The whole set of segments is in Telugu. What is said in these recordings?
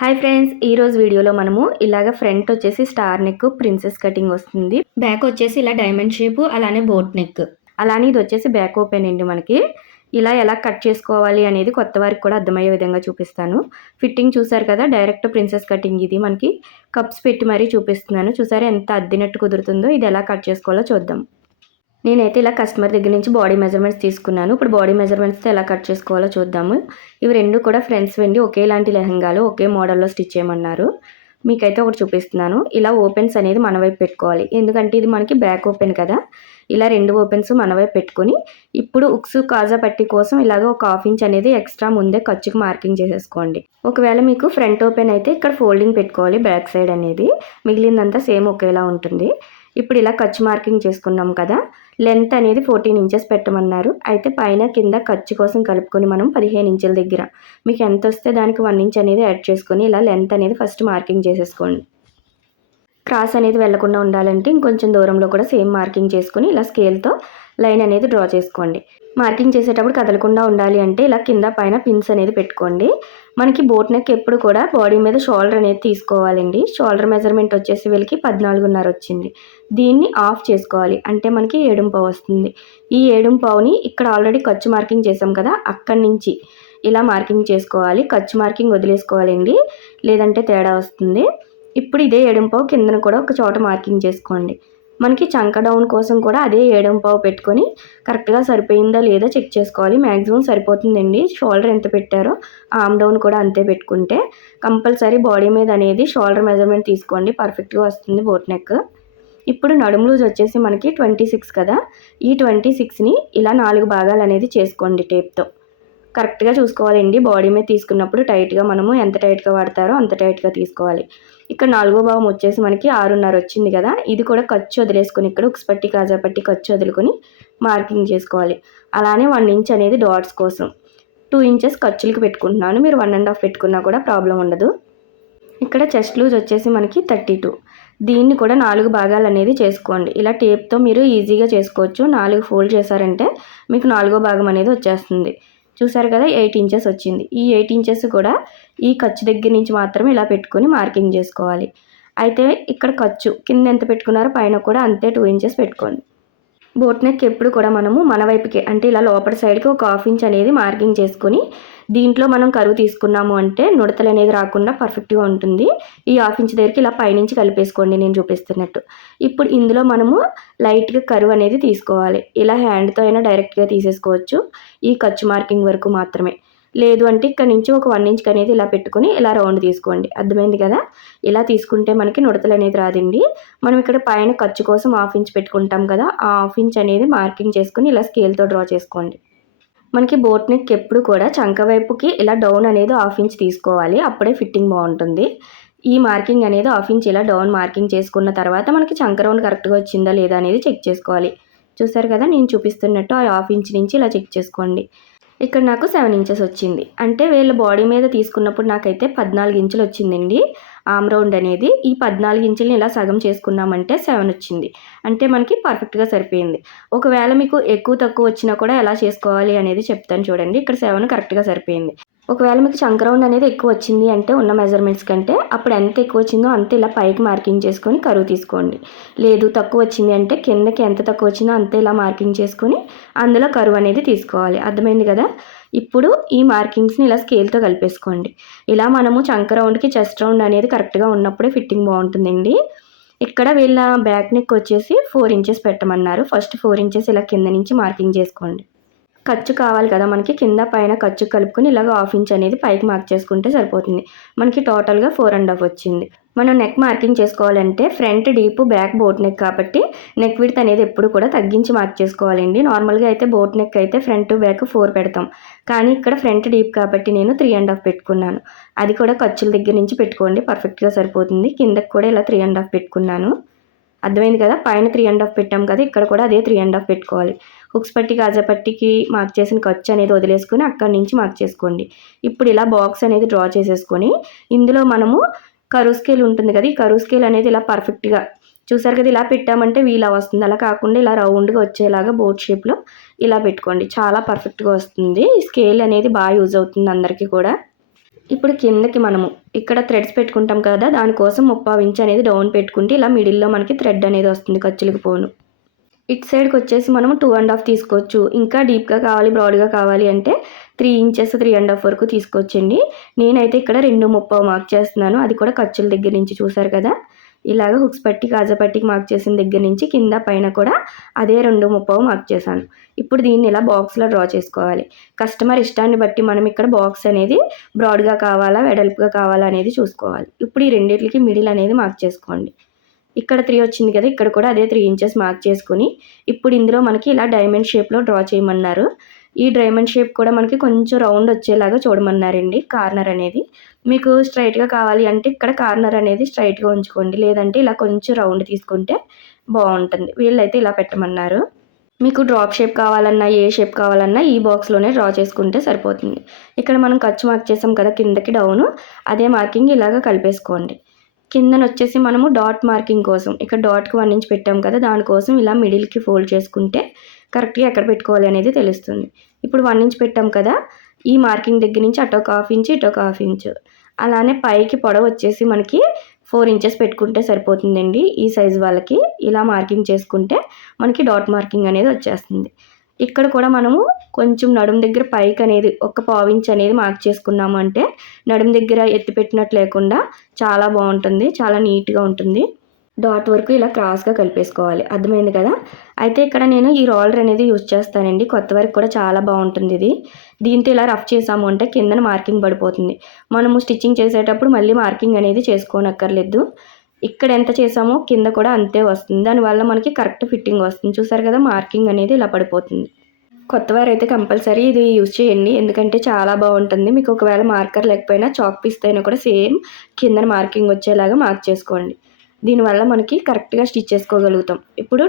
హాయ్ ఫ్రెండ్స్, ఈ రోజు వీడియోలో మనము ఇలాగ ఫ్రంట్ వచ్చేసి స్టార్ నెక్ ప్రిన్సెస్ కటింగ్ వస్తుంది. బ్యాక్ వచ్చేసి ఇలా డైమండ్ షేప్, అలానే బోట్ నెక్, అలానే ఇది వచ్చేసి బ్యాక్ ఓపెన్ అండి. మనకి ఇలా ఎలా కట్ చేసుకోవాలి అనేది కొత్త వారికి కూడా అర్థమయ్యే విధంగా చూపిస్తాను. ఫిట్టింగ్ చూసారు కదా, డైరెక్ట్ ప్రిన్సెస్ కటింగ్. ఇది మనకి కప్స్ పెట్టి మరీ చూపిస్తున్నాను. చూసారా ఎంత అద్దినట్టు కుదురుతుందో. ఇది ఎలా కట్ చేసుకోవాలో చూద్దాం. నేనైతే ఇలా కస్టమర్ దగ్గర నుంచి బాడీ మెజర్మెంట్స్ తీసుకున్నాను. ఇప్పుడు బాడీ మెజర్మెంట్స్తో ఎలా కట్ చేసుకోవాలో చూద్దాము. ఇవి రెండు కూడా ఫ్రెండ్స్ వెండి ఒకేలాంటి లెహంగాలు ఒకే మోడల్లో స్టిచ్ చేయమన్నారు. మీకైతే ఒకటి చూపిస్తున్నాను. ఇలా ఓపెన్స్ అనేది మన వైపు పెట్టుకోవాలి, ఎందుకంటే ఇది మనకి బ్యాక్ ఓపెన్ కదా. ఇలా రెండు ఓపెన్స్ మన వైపు పెట్టుకొని ఇప్పుడు ఉక్స్ కాజా పట్టి కోసం ఇలాగ ఒక హాఫ్ ఇంచ్ అనేది ఎక్స్ట్రా ముందే ఖర్చుకు మార్కింగ్ చేసేసుకోండి. ఒకవేళ మీకు ఫ్రంట్ ఓపెన్ అయితే ఇక్కడ ఫోల్డింగ్ పెట్టుకోవాలి బ్యాక్ సైడ్ అనేది, మిగిలిందంతా సేమ్ ఒకేలా ఉంటుంది. ఇప్పుడు ఇలా ఖర్చు మార్కింగ్ చేసుకున్నాం కదా. లెంత్ అనేది 14 ఇంచెస్ పెట్టమన్నారు. అయితే పైన కింద ఖర్చు కోసం కలుపుకొని మనం 15 ఇంచుల దగ్గర మీకు ఎంత వస్తే దానికి 1 ఇంచ్ అనేది యాడ్ చేసుకొని ఇలా లెంత్ అనేది ఫస్ట్ మార్కింగ్ చేసేసుకోండి. క్రాస్ అనేది వెళ్లకుండా ఉండాలంటే ఇంకొంచెం దూరంలో కూడా సేమ్ మార్కింగ్ చేసుకొని ఇలా స్కేల్తో లైన్ అనేది డ్రా చేసుకోండి. మార్కింగ్ చేసేటప్పుడు కదలకుండా ఉండాలి అంటే ఇలా కింద పైన పిన్స్ అనేది పెట్టుకోండి. మనకి బోట్ నెక్ ఎప్పుడు కూడా బాడీ మీద షోల్డర్ అనేది తీసుకోవాలండి. షోల్డర్ మెజర్మెంట్ వచ్చేసి వీళ్ళకి 14.5 వచ్చింది. దీన్ని ఆఫ్ చేసుకోవాలి, అంటే మనకి 7.5 వస్తుంది. ఈ 7.5ని ఇక్కడ ఆల్రెడీ ఖర్చు మార్కింగ్ చేసాం కదా, అక్కడి నుంచి ఇలా మార్కింగ్ చేసుకోవాలి. ఖర్చు మార్కింగ్ వదిలేసుకోవాలండి, లేదంటే తేడా వస్తుంది. ఇప్పుడు ఇదే 7.5 కిందన కూడా ఒక చోట మార్కింగ్ చేసుకోండి. మనకి చంక డౌన్ కోసం కూడా అదే 7.5 పెట్టుకొని కరెక్ట్గా సరిపోయిందా లేదా చెక్ చేసుకోవాలి. మ్యాక్సిమం సరిపోతుందండి. షోల్డర్ ఎంత పెట్టారో ఆర్మ్ డౌన్ కూడా అంతే పెట్టుకుంటే కంపల్సరీ బాడీ మీద అనేది షోల్డర్ మెజర్మెంట్ తీసుకోండి, పర్ఫెక్ట్గా వస్తుంది బోట్ నెక్. ఇప్పుడు నడుము లూజ్ వచ్చేసి మనకి 26 కదా. ఈ 26ని ఇలా 4 భాగాలు అనేది చేసుకోండి టేప్తో. కరెక్ట్గా చూసుకోవాలండి. బాడీ మీద తీసుకున్నప్పుడు టైట్గా మనము ఎంత టైట్గా వాడతారో అంత టైట్గా తీసుకోవాలి. ఇక్కడ 4వ భాగం వచ్చేసి మనకి 6.5 వచ్చింది కదా. ఇది కూడా ఖర్చు వదిలేసుకొని ఇక్కడ ఉక్స్ పట్టి కాజా పట్టి ఖర్చు వదులుకొని మార్కింగ్ చేసుకోవాలి. అలానే 1 ఇంచ్ అనేది డాట్స్ కోసం, 2 ఇంచెస్ ఖర్చులకు పెట్టుకుంటున్నాను. మీరు 1.5 పెట్టుకున్నా కూడా ప్రాబ్లం ఉండదు. ఇక్కడ చెస్ట్ లూజ్ వచ్చేసి మనకి 32. దీన్ని కూడా 4 భాగాలు అనేది చేసుకోండి. ఇలా టేప్తో మీరు ఈజీగా చేసుకోవచ్చు. 4 ఫోల్డ్ చేశారంటే మీకు 4వ భాగం అనేది వచ్చేస్తుంది. చూసారు కదా, 8 ఇంచెస్ వచ్చింది. ఈ 8 ఇంచెస్ కూడా ఈ ఖర్చు దగ్గర నుంచి మాత్రమే ఇలా పెట్టుకొని మార్కింగ్ చేసుకోవాలి. అయితే ఇక్కడ ఖర్చు కింద ఎంత పెట్టుకున్నారో పైన కూడా అంతే 2 ఇంచెస్ పెట్టుకోండి. బోట్ నెక్ ఎప్పుడు కూడా మనము మన వైపుకి అంటే ఇలా లోపల సైడ్కి ఒక హాఫ్ ఇంచ్ అనేది మార్కింగ్ చేసుకొని దీంట్లో మనం కరువు తీసుకున్నాము అంటే నుడతలు అనేది రాకుండా పర్ఫెక్ట్గా ఉంటుంది. ఈ హాఫ్ ఇంచ్ దగ్గరికి ఇలా పైనుంచి కలిపేసుకోండి నేను చూపిస్తున్నట్టు. ఇప్పుడు ఇందులో మనము లైట్గా కరువు అనేది తీసుకోవాలి. ఇలా హ్యాండ్తో అయినా డైరెక్ట్గా తీసేసుకోవచ్చు, ఈ ఖర్చు మార్కింగ్ వరకు మాత్రమే. లేదు అంటే ఇక్కడ నుంచి ఒక 1 ఇంచ్ అనేది ఇలా పెట్టుకొని ఇలా రౌండ్ తీసుకోండి. అర్థమైంది కదా. ఇలా తీసుకుంటే మనకి నుడతలు అనేది రాదండి. మనం ఇక్కడ పైన ఖర్చు కోసం హాఫ్ ఇంచ్ పెట్టుకుంటాం కదా, ఆ హాఫ్ ఇంచ్ అనేది మార్కింగ్ చేసుకుని ఇలా స్కేల్తో డ్రా చేసుకోండి. మనకి బోట్ నెక్ ఎప్పుడు కూడా చంక వైపుకి ఇలా డౌన్ అనేది హాఫ్ ఇంచ్ తీసుకోవాలి, అప్పుడే ఫిట్టింగ్ బాగుంటుంది. ఈ మార్కింగ్ అనేది హాఫ్ ఇంచ్ ఇలా డౌన్ మార్కింగ్ చేసుకున్న తర్వాత మనకి చంక రౌండ్ కరెక్ట్గా వచ్చిందా లేదా అనేది చెక్ చేసుకోవాలి. చూసారు కదా, నేను చూపిస్తున్నట్టు ఆ హాఫ్ ఇంచ్ నుంచి ఇలా చెక్ చేసుకోండి. ఇక్కడ నాకు 7 ఇంచెస్ వచ్చింది. అంటే వీళ్ళ బాడీ మీద తీసుకున్నప్పుడు నాకైతే 14 ఇంచులు వచ్చిందండి ఆర్మ్ రౌండ్ అనేది. ఈ 14 ఇంచులని ఇలా సగం చేసుకున్నామంటే 7 వచ్చింది. అంటే మనకి పర్ఫెక్ట్గా సరిపోయింది. ఒకవేళ మీకు ఎక్కువ తక్కువ వచ్చినా కూడా ఎలా చేసుకోవాలి అనేది చెప్తాను చూడండి. ఇక్కడ 7 కరెక్ట్గా సరిపోయింది. ఒకవేళ మీకు చంక రౌండ్ అనేది ఎక్కువ వచ్చింది అంటే ఉన్న మెజర్మెంట్స్ కంటే అప్పుడు ఎంత ఎక్కువ వచ్చిందో అంతే ఇలా పైకి మార్కింగ్ చేసుకొని కరువు తీసుకోండి. లేదు తక్కువ వచ్చింది అంటే కిందకి ఎంత తక్కువ వచ్చిందో అంతే ఇలా మార్కింగ్ చేసుకొని అందులో కరువు అనేది తీసుకోవాలి. అర్థమైంది కదా. ఇప్పుడు ఈ మార్కింగ్స్ని ఇలా స్కేల్తో కలిపేసుకోండి. ఇలా మనము చంక రౌండ్కి చెస్ట్ రౌండ్ అనేది కరెక్ట్గా ఉన్నప్పుడే ఫిట్టింగ్ బాగుంటుందండి. ఇక్కడ వీళ్ళ బ్యాక్ నెక్ వచ్చేసి 4 ఇంచెస్ పెట్టమన్నారు. ఫస్ట్ 4 ఇంచెస్ ఇలా కింద నుంచి మార్కింగ్ చేసుకోండి. ఖర్చు కావాలి కదా మనకి, కింద పైన ఖర్చు కలుపుకొని ఇలాగ హాఫ్ ఇంచ్ అనేది పైకి మార్క్ చేసుకుంటే సరిపోతుంది. మనకి టోటల్గా 4.5 వచ్చింది. మనం నెక్ మార్కింగ్ చేసుకోవాలంటే front deep back boat neck కాబట్టి నెక్ విడ్త్ అనేది ఎప్పుడు కూడా తగ్గించి మార్క్ చేసుకోవాలండి. నార్మల్గా అయితే బోట్ నెక్ అయితే ఫ్రంట్ బ్యాక్ 4 పెడతాం, కానీ ఇక్కడ ఫ్రంట్ డీప్ కాబట్టి నేను 3.5 పెట్టుకున్నాను. అది కూడా ఖర్చుల దగ్గర నుంచి పెట్టుకోండి, పర్ఫెక్ట్గా సరిపోతుంది. కిందకి కూడా ఇలా 3.5 పెట్టుకున్నాను. అర్థమైంది కదా. పైన 3.5 పెట్టాం కదా, ఇక్కడ కూడా అదే 3.5 పెట్టుకోవాలి. హుక్స్ పట్టి కాజా పట్టికి మార్క్ చేసిన ఖర్చు అనేది వదిలేసుకొని అక్కడి నుంచి మార్క్ చేసుకోండి. ఇప్పుడు ఇలా బాక్స్ అనేది డ్రా చేసేసుకొని ఇందులో మనము కరువు స్కేల్ ఉంటుంది కదా, ఈ కరువు స్కేల్ అనేది ఇలా పర్ఫెక్ట్గా చూసారు కదా, ఇలా పెట్టామంటే వీలా వస్తుంది. అలా కాకుండా ఇలా రౌండ్గా వచ్చేలాగా బోట్ షేప్లో ఇలా పెట్టుకోండి, చాలా పర్ఫెక్ట్గా వస్తుంది. ఈ స్కేల్ అనేది బాగా యూజ్ అవుతుంది అందరికీ కూడా. ఇప్పుడు కిందకి మనము ఇక్కడ థ్రెడ్స్ పెట్టుకుంటాం కదా, దానికోసం 3/4 ఇంచ్ అనేది డౌన్ పెట్టుకుంటే ఇలా మిడిల్లో మనకి థ్రెడ్ అనేది వస్తుంది ఖర్చులకు పోను. ఇటు సైడ్కి వచ్చేసి మనము 2.5 తీసుకోవచ్చు. ఇంకా డీప్గా కావాలి, బ్రాడ్గా కావాలి అంటే 3 ఇంచెస్ 3.5 వరకు తీసుకోవచ్చండి. నేనైతే ఇక్కడ 2.3 మార్క్ చేస్తున్నాను. అది కూడా ఖర్చుల దగ్గర నుంచి చూసారు కదా, ఇలాగ హుక్స్ పట్టి కాజా పట్టికి మార్క్ చేసిన దగ్గర నుంచి కింద పైన కూడా అదే 2.3 మార్క్ చేశాను. ఇప్పుడు దీన్ని ఇలా బాక్స్లో డ్రా చేసుకోవాలి. కస్టమర్ ఇష్టాన్ని బట్టి మనం ఇక్కడ బాక్స్ అనేది బ్రాడ్గా కావాలా, వెడల్పుగా కావాలా అనేది చూసుకోవాలి. ఇప్పుడు ఈ రెండింటికి మిడిల్ అనేది మార్క్ చేసుకోండి. ఇక్కడ 3 వచ్చింది కదా, ఇక్కడ కూడా అదే 3 ఇంచెస్ మార్క్ చేసుకుని ఇప్పుడు ఇందులో మనకి ఇలా డైమండ్ షేప్లో డ్రా చేయమన్నారు. ఈ డైమండ్ షేప్ కూడా మనకి కొంచెం రౌండ్ వచ్చేలాగా చూడమన్నారండి. కార్నర్ అనేది మీకు స్ట్రైట్గా కావాలి అంటే ఇక్కడ కార్నర్ అనేది స్ట్రైట్గా ఉంచుకోండి, లేదంటే ఇలా కొంచెం రౌండ్ తీసుకుంటే బాగుంటుంది. వీళ్ళైతే ఇలా పెట్టమన్నారు. మీకు డ్రాప్ షేప్ కావాలన్నా, ఏ షేప్ కావాలన్నా ఈ బాక్స్లోనే డ్రా చేసుకుంటే సరిపోతుంది. ఇక్కడ మనం ఖర్చు మార్క్ చేసాం కదా కిందకి డౌను, అదే మార్కింగ్ ఇలాగ కలిపేసుకోండి. కిందన వచ్చేసి మనము డాట్ మార్కింగ్ కోసం ఇక్కడ డాట్కి 1 ఇంచ్ పెట్టాం కదా, దానికోసం ఇలా మిడిల్కి ఫోల్డ్ చేసుకుంటే కరెక్ట్గా ఎక్కడ పెట్టుకోవాలి అనేది తెలుస్తుంది. ఇప్పుడు 1 ఇంచ్ పెట్టాం కదా, ఈ మార్కింగ్ దగ్గర నుంచి అటు ఒక 1/2 ఇంచ్, ఇటు ఒక 1/2 ఇంచ్, అలానే పైకి పొడవు వచ్చేసి మనకి 4 ఇంచెస్ పెట్టుకుంటే సరిపోతుందండి. ఈ సైజు వాళ్ళకి ఇలా మార్కింగ్ చేసుకుంటే మనకి డాట్ మార్కింగ్ అనేది వచ్చేస్తుంది. ఇక్కడ కూడా మనము కొంచెం నడుము దగ్గర పైకి అనేది ఒక 1/4 ఇంచ్ అనేది మార్క్ చేసుకున్నాము అంటే నడుము దగ్గర ఎత్తి పెట్టినట్టు లేకుండా చాలా బాగుంటుంది, చాలా నీట్గా ఉంటుంది. డాట్ వరకు ఇలా క్రాస్గా కలిపేసుకోవాలి. అర్థమైంది కదా. అయితే ఇక్కడ నేను ఈ రోలర్ అనేది యూజ్ చేస్తానండి. కొత్త వరకు కూడా చాలా బాగుంటుంది ఇది. దీంతో ఇలా రఫ్ చేసాము అంటే కిందన మార్కింగ్ పడిపోతుంది. మనము స్టిచ్చింగ్ చేసేటప్పుడు మళ్ళీ మార్కింగ్ అనేది చేసుకోనక్కర్లేదు. ఇక్కడ ఎంత చేసామో కింద కూడా అంతే వస్తుంది. దానివల్ల మనకి కరెక్ట్ ఫిట్టింగ్ వస్తుంది. చూసారు కదా, మార్కింగ్ అనేది ఇలా పడిపోతుంది. కొత్తవారు అయితే కంపల్సరీ ఇది యూజ్ చేయండి, ఎందుకంటే చాలా బాగుంటుంది. మీకు ఒకవేళ మార్కర్ లేకపోయినా చాక్ పీస్తో అయినా కూడా సేమ్ కిందన మార్కింగ్ వచ్చేలాగా మార్క్ చేసుకోండి. దీనివల్ల మనకి కరెక్ట్గా స్టిచ్ చేసుకోగలుగుతాం. ఇప్పుడు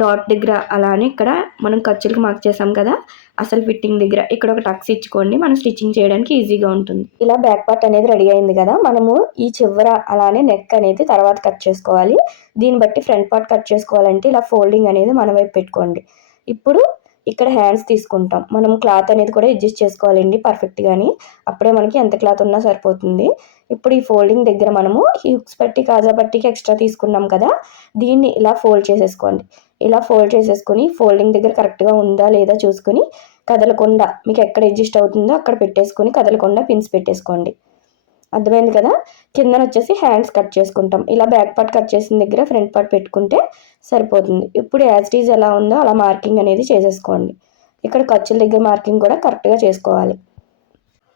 డాట్ దగ్గర అలానే ఇక్కడ మనం ఖర్చులకు మార్క్ చేసాం కదా, అసలు ఫిట్టింగ్ దగ్గర ఇక్కడ ఒక టక్స్ ఇచ్చుకోండి, మనం స్టిచ్చింగ్ చేయడానికి ఈజీగా ఉంటుంది. ఇలా బ్యాక్ పార్ట్ అనేది రెడీ అయింది కదా, మనము ఈ చివర అలానే నెక్ అనేది తర్వాత కట్ చేసుకోవాలి. దీన్ని బట్టి ఫ్రంట్ పార్ట్ కట్ చేసుకోవాలంటే ఇలా ఫోల్డింగ్ అనేది మన వైపు పెట్టుకోండి. ఇప్పుడు ఇక్కడ హ్యాండ్స్ తీసుకుంటాం. మనం క్లాత్ అనేది కూడా అడ్జస్ట్ చేసుకోవాలండి పర్ఫెక్ట్గాని, అప్పుడే మనకి ఎంత క్లాత్ ఉన్నా సరిపోతుంది. ఇప్పుడు ఈ ఫోల్డింగ్ దగ్గర మనము ఈ హుక్స్ పట్టి కాజా పట్టికి ఎక్స్ట్రా తీసుకున్నాం కదా, దీన్ని ఇలా ఫోల్డ్ చేసేసుకోండి. ఇలా ఫోల్డ్ చేసేసుకొని ఫోల్డింగ్ దగ్గర కరెక్ట్గా ఉందా లేదా చూసుకొని కదలకుండా మీకు ఎక్కడ అడ్జస్ట్ అవుతుందో అక్కడ పెట్టేసుకొని కదలకుండా పిన్స్ పెట్టేసుకోండి. అర్థమైంది కదా. కిందన వచ్చేసి హ్యాండ్స్ కట్ చేసుకుంటాం. ఇలా బ్యాక్ పార్ట్ కట్ చేసిన దగ్గర ఫ్రంట్ పార్ట్ పెట్టుకుంటే సరిపోతుంది. ఇప్పుడు యాజ్ ఇట్ ఈజ్ ఎలా ఉందో అలా మార్కింగ్ అనేది చేసేసుకోండి. ఇక్కడ ఖర్చుల దగ్గర మార్కింగ్ కూడా కరెక్ట్గా చేసుకోవాలి.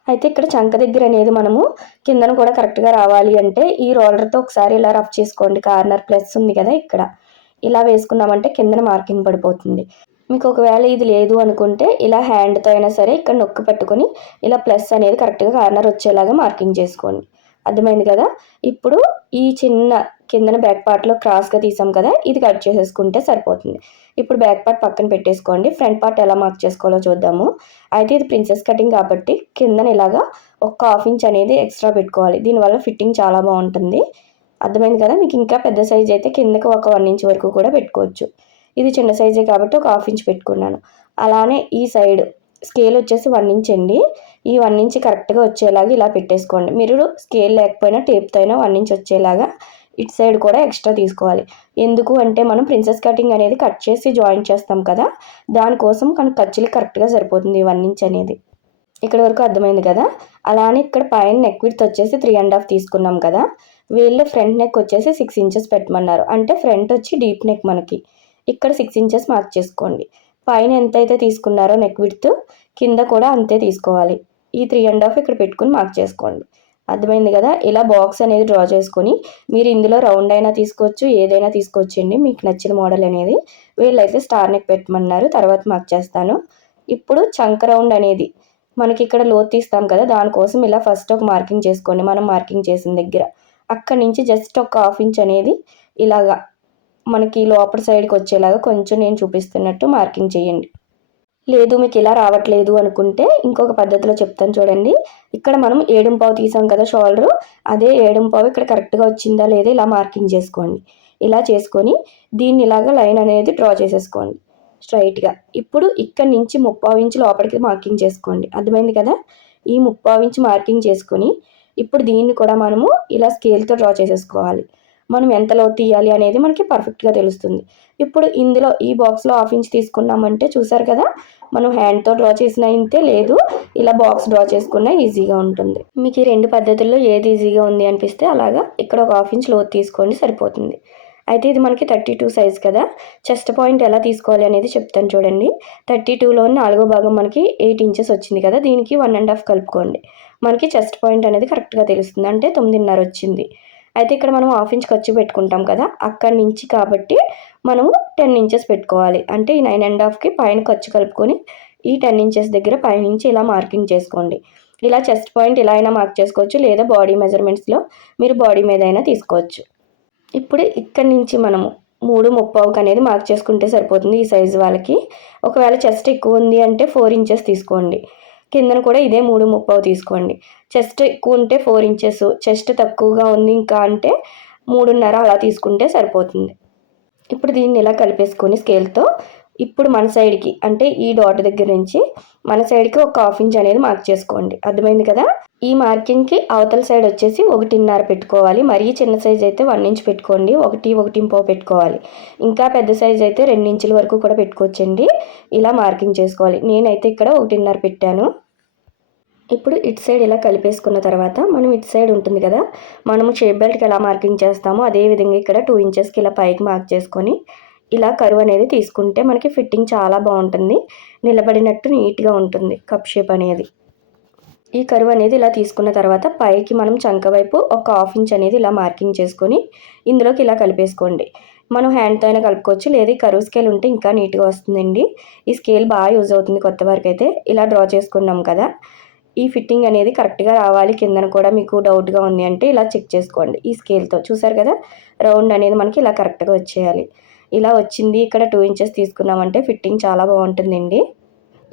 అయితే ఇక్కడ చంక దగ్గర అనేది మనము కిందన కూడా కరెక్ట్గా రావాలి అంటే ఈ రోలర్తో ఒకసారి ఇలా రఫ్ చేసుకోండి. కార్నర్ ప్లస్ ఉంది కదా, ఇక్కడ ఇలా వేసుకున్నామంటే కిందన మార్కింగ్ పడిపోతుంది. మీకు ఒకవేళ ఇది లేదు అనుకుంటే ఇలా హ్యాండ్తో అయినా సరే ఇక్కడ నొక్కి పట్టుకొని ఇలా ప్లస్ అనేది కరెక్ట్గా కార్నర్ వచ్చేలాగా మార్కింగ్ చేసుకోండి. అర్థమైంది కదా. ఇప్పుడు ఈ చిన్న కిందన బ్యాక్ పార్ట్లో క్రాస్గా తీసాం కదా, ఇది కట్ చేసేసుకుంటే సరిపోతుంది. ఇప్పుడు బ్యాక్ పార్ట్ పక్కన పెట్టేసుకోండి. ఫ్రంట్ పార్ట్ ఎలా మార్క్ చేసుకోవాలో చూద్దాము. అయితే ఇది ప్రిన్సెస్ కటింగ్ కాబట్టి కిందన ఇలాగా ఒక 1/2 ఇంచ్ అనేది ఎక్స్ట్రా పెట్టుకోవాలి. దీనివల్ల ఫిట్టింగ్ చాలా బాగుంటుంది. అర్థమైంది కదా. మీకు ఇంకా పెద్ద సైజ్ అయితే కిందకి ఒక 1 ఇంచ్ వరకు కూడా పెట్టుకోవచ్చు. ఇది చిన్న సైజే కాబట్టి ఒక 1/2 ఇంచ్ పెట్టుకున్నాను. అలానే ఈ సైడ్ స్కేల్ వచ్చేసి 1 ఇంచ్ అండి. ఈ 1 ఇంచ్ కరెక్ట్గా వచ్చేలాగా ఇలా పెట్టేసుకోండి. మీరు స్కేల్ లేకపోయినా టేప్తో అయినా 1 ఇంచ్ వచ్చేలాగా ఇటు సైడ్ కూడా ఎక్స్ట్రా తీసుకోవాలి. ఎందుకు అంటే మనం ప్రిన్సెస్ కటింగ్ అనేది కట్ చేసి జాయింట్ చేస్తాం కదా, దానికోసం మన ఖర్చులు కరెక్ట్గా సరిపోతుంది 1 ఇంచ్ అనేది. ఇక్కడ వరకు అర్థమైంది కదా. అలానే ఇక్కడ పైన నెక్ విడ్త్ వచ్చేసి 3.5 తీసుకున్నాం కదా, వీళ్ళు ఫ్రంట్ నెక్ వచ్చేసి 6 ఇంచెస్ పెట్టమన్నారు. అంటే ఫ్రంట్ వచ్చి డీప్ నెక్ మనకి ఇక్కడ 6 ఇంచెస్ మార్క్ చేసుకోండి. పైన ఎంతైతే తీసుకున్నారో నెక్ విడ్త్ కింద కూడా అంతే తీసుకోవాలి. ఈ 3.5 ఇక్కడ పెట్టుకుని మార్క్ చేసుకోండి. అర్థమైంది కదా. ఇలా బాక్స్ అనేది డ్రా చేసుకొని మీరు ఇందులో రౌండ్ అయినా తీసుకోవచ్చు, ఏదైనా తీసుకోవచ్చండి మీకు నచ్చిన మోడల్ అనేది. వీళ్ళైతే స్టార్ నెక్ పెట్టమన్నారు, తర్వాత మార్క్ చేస్తాను. ఇప్పుడు చంక రౌండ్ అనేది మనకి ఇక్కడ లోతు తీస్తాం కదా, దానికోసం ఇలా ఫస్ట్ ఒక మార్కింగ్ చేసుకోండి. మనం మార్కింగ్ చేసిన దగ్గర అక్కడి నుంచి జస్ట్ ఒక 1/2 ఇంచ్ అనేది ఇలాగా మనకి లోపల సైడ్కి వచ్చేలాగా కొంచెం నేను చూపిస్తున్నట్టు మార్కింగ్ చేయండి. లేదు మీకు ఇలా రావట్లేదు అనుకుంటే ఇంకొక పద్ధతిలో చెప్తాను చూడండి. ఇక్కడ మనం 7.5 తీసాం కదా షోల్డరు, అదే 7.5 ఇక్కడ కరెక్ట్గా వచ్చిందా లేదా ఇలా మార్కింగ్ చేసుకోండి. ఇలా చేసుకొని దీన్ని ఇలాగా లైన్ అనేది డ్రా చేసేసుకోండి స్ట్రైట్గా. ఇప్పుడు ఇక్కడ నుంచి 3.5 ఇంచ్ లోపలికి మార్కింగ్ చేసుకోండి. అర్థమైంది కదా. ఈ 3/4 ఇంచ్ మార్కింగ్ చేసుకొని ఇప్పుడు దీన్ని కూడా మనము ఇలా స్కేల్తో డ్రా చేసేసుకోవాలి. మనం ఎంతలో తీయాలి అనేది మనకి పర్ఫెక్ట్గా తెలుస్తుంది. ఇప్పుడు ఇందులో ఈ బాక్స్లో 1/2 ఇంచ్ తీసుకున్నామంటే చూసారు కదా, మనం హ్యాండ్తో డ్రా చేసిన ఇంతే, లేదు ఇలా బాక్స్ డ్రా చేసుకున్నా ఈజీగా ఉంటుంది. మీకు ఈ 2 పద్ధతుల్లో ఏది ఈజీగా ఉంది అనిపిస్తే అలాగా ఇక్కడ ఒక 1/2 ఇంచ్ లోతు తీసుకోండి, సరిపోతుంది. అయితే ఇది మనకి 32 సైజ్ కదా, చెస్ట్ పాయింట్ ఎలా తీసుకోవాలి అనేది చెప్తాను చూడండి. 32లోని 4వ భాగం మనకి 8 ఇంచెస్ వచ్చింది కదా, దీనికి 1.5 కలుపుకోండి. మనకి చెస్ట్ పాయింట్ అనేది కరెక్ట్గా తెలుస్తుంది, అంటే 9.5 వచ్చింది. అయితే ఇక్కడ మనం 1/2 ఇంచ్ ఖర్చు పెట్టుకుంటాం కదా, అక్కడి నుంచి కాబట్టి మనము 10 ఇంచెస్ పెట్టుకోవాలి. అంటే ఈ 9.5కి పైన ఖర్చు కలుపుకొని ఈ 10 ఇంచెస్ దగ్గర పైనుంచి ఇలా మార్కింగ్ చేసుకోండి. ఇలా చెస్ట్ పాయింట్ ఇలా అయినా మార్క్ చేసుకోవచ్చు, లేదా బాడీ మెజర్మెంట్స్లో మీరు బాడీ మీద అయినా తీసుకోవచ్చు. ఇప్పుడు ఇక్కడి నుంచి మనము 3/3 అనేది మార్క్ చేసుకుంటే సరిపోతుంది ఈ సైజు వాళ్ళకి. ఒకవేళ చెస్ట్ ఎక్కువ ఉంది అంటే 4 ఇంచెస్ తీసుకోండి. కిందన కూడా ఇదే 3/3 తీసుకోండి. చెస్ట్ ఎక్కువ ఉంటే 4 ఇంచెస్, చెస్ట్ తక్కువగా ఉంది ఇంకా అంటే 3.5 అలా తీసుకుంటే సరిపోతుంది. ఇప్పుడు దీన్ని ఇలా కలిపేసుకొని స్కేల్తో ఇప్పుడు మన సైడ్కి అంటే ఈ డాట్ దగ్గర నుంచి మన సైడ్కి ఒక 1/2 ఇంచ్ అనేది మార్క్ చేసుకోండి. అర్థమైంది కదా. ఈ మార్కింగ్కి అవతల సైడ్ వచ్చేసి 1.5 పెట్టుకోవాలి. మరీ చిన్న సైజ్ అయితే 1 ఇంచ్ పెట్టుకోండి, 1.5 పెట్టుకోవాలి. ఇంకా పెద్ద సైజ్ అయితే 2 ఇంచుల వరకు కూడా పెట్టుకోవచ్చండి. ఇలా మార్కింగ్ చేసుకోవాలి. నేనైతే ఇక్కడ 1.5 పెట్టాను. ఇప్పుడు ఇటు సైడ్ ఇలా కలిపేసుకున్న తర్వాత మనం ఇటు సైడ్ ఉంటుంది కదా, మనము షేప్ బెల్ట్కి ఎలా మార్కింగ్ చేస్తామో అదేవిధంగా ఇక్కడ 2 ఇంచెస్కి ఇలా పైకి మార్క్ చేసుకొని ఇలా కర్వ్ అనేది తీసుకుంటే మనకి ఫిట్టింగ్ చాలా బాగుంటుంది, నిలబడినట్టు నీట్గా ఉంటుంది కప్ షేప్ అనేది. ఈ కర్వ్ అనేది ఇలా తీసుకున్న తర్వాత పైకి మనం చంక వైపు ఒక 1/2 ఇంచ్ అనేది ఇలా మార్కింగ్ చేసుకొని ఇందులోకి ఇలా కలిపేసుకోండి. మనం హ్యాండ్తో అయినా కలుపుకోవచ్చు, లేదా ఈ కర్వ్ స్కేల్ ఉంటే ఇంకా నీట్గా వస్తుందండి. ఈ స్కేల్ బాగా యూజ్ అవుతుంది కొత్త వరకు అయితే. ఇలా డ్రా చేసుకున్నాం కదా, ఈ ఫిట్టింగ్ అనేది కరెక్ట్గా రావాలి. కిందన కూడా మీకు డౌట్గా ఉంది అంటే ఇలా చెక్ చేసుకోండి ఈ స్కేల్తో. చూసారు కదా, రౌండ్ అనేది మనకి ఇలా కరెక్ట్గా వచ్చేయాలి. ఇలా వచ్చింది. ఇక్కడ 2 ఇంచెస్ తీసుకున్నామంటే ఫిట్టింగ్ చాలా బాగుంటుందండి.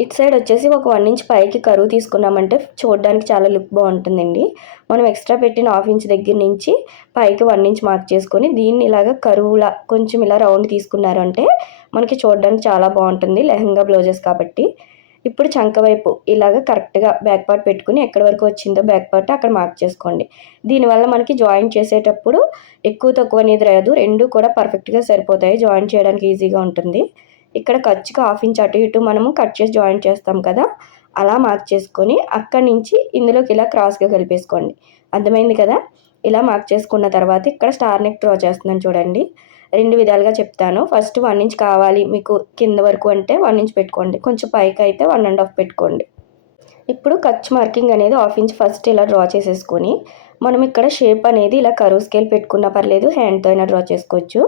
ఇటు సైడ్ వచ్చేసి ఒక 1 ఇంచ్ పైకి కరువు తీసుకున్నామంటే చూడడానికి చాలా లుక్ బాగుంటుందండి. మనం ఎక్స్ట్రా పెట్టిన 1/2 ఇంచ్ దగ్గర నుంచి పైకి 1 ఇంచ్ మార్క్ చేసుకొని దీన్ని ఇలాగ కరువులా కొంచెం ఇలా రౌండ్ తీసుకున్నారంటే మనకి చూడడానికి చాలా బాగుంటుంది, లెహంగా బ్లౌజెస్ కాబట్టి. ఇప్పుడు చంక వైపు ఇలాగ కరెక్ట్గా బ్యాక్ పార్ట్ పెట్టుకుని ఎక్కడి వరకు వచ్చిందో బ్యాక్ పార్ట్ అక్కడ మార్క్ చేసుకోండి. దీనివల్ల మనకి జాయింట్ చేసేటప్పుడు ఎక్కువ తక్కువ అనేది రాదు, రెండు కూడా పర్ఫెక్ట్గా సరిపోతాయి, జాయింట్ చేయడానికి ఈజీగా ఉంటుంది. ఇక్కడ ఖర్చుకి 1/2 ఇంచ్ అటు ఇటు మనము కట్ చేసి జాయింట్ చేస్తాం కదా, అలా మార్క్ చేసుకొని అక్కడి నుంచి ఇందులోకి ఇలా క్రాస్గా కలిపేసుకోండి. అర్థమైంది కదా. ఇలా మార్క్ చేసుకున్న తర్వాత ఇక్కడ స్టార్ నెక్ డ్రా చేస్తున్నాను చూడండి. 2 విధాలుగా చెప్తాను. ఫస్ట్ 1 ఇంచ్ కావాలి మీకు కింద వరకు అంటే 1 ఇంచ్ పెట్టుకోండి, కొంచెం పైకి అయితే 1.5 పెట్టుకోండి. ఇప్పుడు ఖర్చు మార్కింగ్ అనేది 1/2 ఇంచ్ ఫస్ట్ ఇలా డ్రా చేసేసుకొని మనం ఇక్కడ షేప్ అనేది ఇలా కరువు స్కేల్ పెట్టుకున్నా పర్లేదు, హ్యాండ్తో అయినా డ్రా చేసుకోవచ్చు.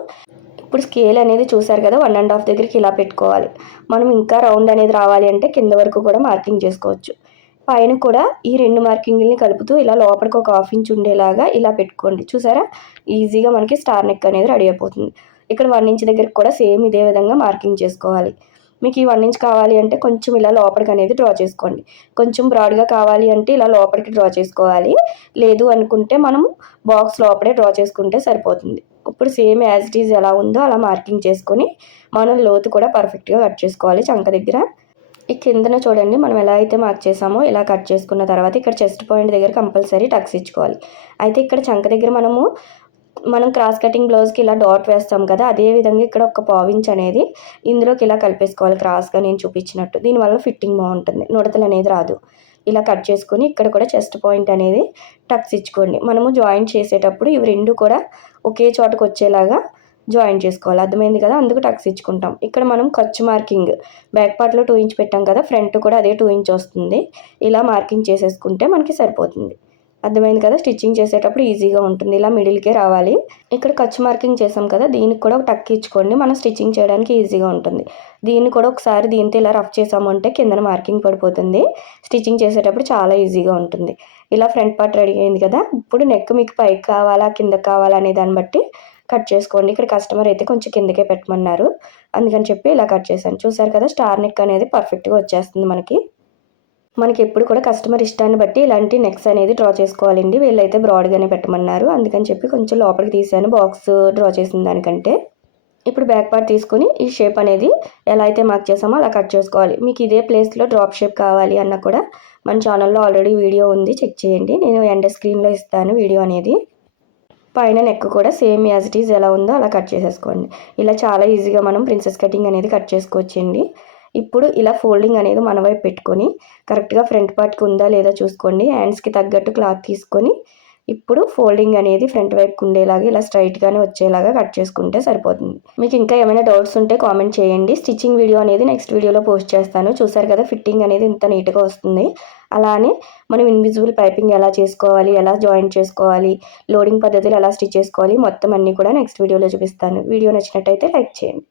ఇప్పుడు స్కేల్ అనేది చూసారు కదా, 1.5 దగ్గరికి ఇలా పెట్టుకోవాలి. మనం ఇంకా రౌండ్ అనేది రావాలి అంటే కింద వరకు కూడా మార్కింగ్ చేసుకోవచ్చు. పైన కూడా ఈ 2 మార్కింగ్ని కలుపుతూ ఇలా లోపలికి ఒక 1/2 ఇంచ్ ఉండేలాగా ఇలా పెట్టుకోండి. చూసారా, ఈజీగా మనకి స్టార్ నెక్ అనేది రెడీ అయిపోతుంది. ఇక్కడ 1 ఇంచ్ దగ్గరికి కూడా సేమ్ ఇదే విధంగా మార్కింగ్ చేసుకోవాలి. మీకు ఈ 1 ఇంచ్ కావాలి అంటే కొంచెం ఇలా లోపలికి అనేది డ్రా చేసుకోండి. కొంచెం బ్రాడ్గా కావాలి అంటే ఇలా లోపలికి డ్రా చేసుకోవాలి, లేదు అనుకుంటే మనం బాక్స్ లోపలే డ్రా చేసుకుంటే సరిపోతుంది. ఇప్పుడు సేమ్ యాజ్ ఇట్ ఈజ్ ఎలా ఉందో అలా మార్కింగ్ చేసుకొని మనం లోతు కూడా పర్ఫెక్ట్గా కట్ చేసుకోవాలి చంక దగ్గర. ఈ కిందన చూడండి, మనం ఎలా అయితే మార్క్ చేసామో ఇలా కట్ చేసుకున్న తర్వాత ఇక్కడ చెస్ట్ పాయింట్ దగ్గర కంపల్సరీ టక్స్ ఇచ్చుకోవాలి. అయితే ఇక్కడ చంక దగ్గర మనం క్రాస్ కటింగ్ బ్లౌజ్కి ఇలా డాట్ వేస్తాం కదా, అదేవిధంగా ఇక్కడ ఒక 1/4 ఇంచ్ అనేది ఇందులోకి ఇలా కలిపేసుకోవాలి క్రాస్గా నేను చూపించినట్టు. దీనివల్ల ఫిట్టింగ్ బాగుంటుంది, నుడతలు అనేది రాదు. ఇలా కట్ చేసుకొని ఇక్కడ కూడా చెస్ట్ పాయింట్ అనేది టక్స్ ఇచ్చుకోండి. మనము జాయింట్ చేసేటప్పుడు ఇవి 2 కూడా ఒకే చోటకు వచ్చేలాగా జాయిన్ చేసుకోవాలి. అర్థమైంది కదా, అందుకు టక్స్ ఇచ్చుకుంటాం. ఇక్కడ మనం ఖర్చు మార్కింగ్ బ్యాక్ పార్ట్లో 2 ఇంచ్ పెట్టాం కదా, ఫ్రంట్ కూడా అదే 2 ఇంచ్ వస్తుంది. ఇలా మార్కింగ్ చేసేసుకుంటే మనకి సరిపోతుంది. అర్థమైంది కదా, స్టిచ్చింగ్ చేసేటప్పుడు ఈజీగా ఉంటుంది. ఇలా మిడిల్కే రావాలి. ఇక్కడ ఖర్చు మార్కింగ్ చేసాం కదా, దీనికి కూడా ఒక టక్ ఇచ్చుకోండి, మనం స్టిచ్చింగ్ చేయడానికి ఈజీగా ఉంటుంది. దీన్ని కూడా ఒకసారి దీంతో ఇలా రఫ్ చేసామంటే కిందన మార్కింగ్ పడిపోతుంది, స్టిచ్చింగ్ చేసేటప్పుడు చాలా ఈజీగా ఉంటుంది. ఇలా ఫ్రంట్ పార్ట్ రెడీ అయింది కదా. ఇప్పుడు నెక్ మీకు పైకి కావాలా కిందకి కావాలా అనే దాన్ని బట్టి కట్ చేసుకోండి. ఇక్కడ కస్టమర్ అయితే కొంచెం కిందకే పెట్టమన్నారు, అందుకని చెప్పి ఇలా కట్ చేశాను. చూసారు కదా, స్టార్ నెక్ అనేది పర్ఫెక్ట్గా వచ్చేస్తుంది మనకి ఎప్పుడు కూడా కస్టమర్ ఇష్టాన్ని బట్టి ఇలాంటి నెక్స్ అనేది డ్రా చేసుకోవాలండి. వీళ్ళైతే బ్రాడ్గానే పెట్టమన్నారు, అందుకని చెప్పి కొంచెం లోపలికి తీసాను బాక్స్ డ్రా చేసిన దానికంటే. ఇప్పుడు బ్యాక్ పార్ట్ తీసుకొని ఈ షేప్ అనేది ఎలా అయితే మార్క్ చేసామో అలా కట్ చేసుకోవాలి. మీకు ఇదే ప్లేస్లో డ్రాప్ షేప్ కావాలి అన్నా కూడా మన ఛానల్లో ఆల్రెడీ వీడియో ఉంది, చెక్ చేయండి. నేను ఎండ్ స్క్రీన్లో ఇస్తాను వీడియో అనేది. పైన నెక్ కూడా సేమ్ యాజ్ ఇట్ ఈజ్ ఎలా ఉందో అలా కట్ చేసేసుకోండి. ఇలా చాలా ఈజీగా మనం ప్రిన్సెస్ కటింగ్ అనేది కట్ చేసుకోవచ్చండి. ఇప్పుడు ఇలా ఫోల్డింగ్ అనేది మన వైపు పెట్టుకొని కరెక్ట్గా ఫ్రంట్ పార్ట్కి ఉందా లేదా చూసుకోండి. హ్యాండ్స్కి తగ్గట్టు క్లాత్ తీసుకొని ఇప్పుడు ఫోల్డింగ్ అనేది ఫ్రంట్ వైపుకి ఉండేలాగా ఇలా స్ట్రైట్గానే వచ్చేలాగా కట్ చేసుకుంటే సరిపోతుంది. మీకు ఇంకా ఏమైనా డౌట్స్ ఉంటే కామెంట్ చేయండి. స్టిచ్చింగ్ వీడియో అనేది నెక్స్ట్ వీడియోలో పోస్ట్ చేస్తాను. చూసారు కదా ఫిట్టింగ్ అనేది ఇంత నీట్గా వస్తుంది. అలానే మనం ఇన్విజిబుల్ పైపింగ్ ఎలా చేసుకోవాలి, ఎలా జాయింట్ చేసుకోవాలి, లోడింగ్ పద్ధతులు ఎలా స్టిచ్ చేసుకోవాలి మొత్తం అన్నీ కూడా నెక్స్ట్ వీడియోలో చూపిస్తాను. వీడియో నచ్చినట్టయితే లైక్ చేయండి.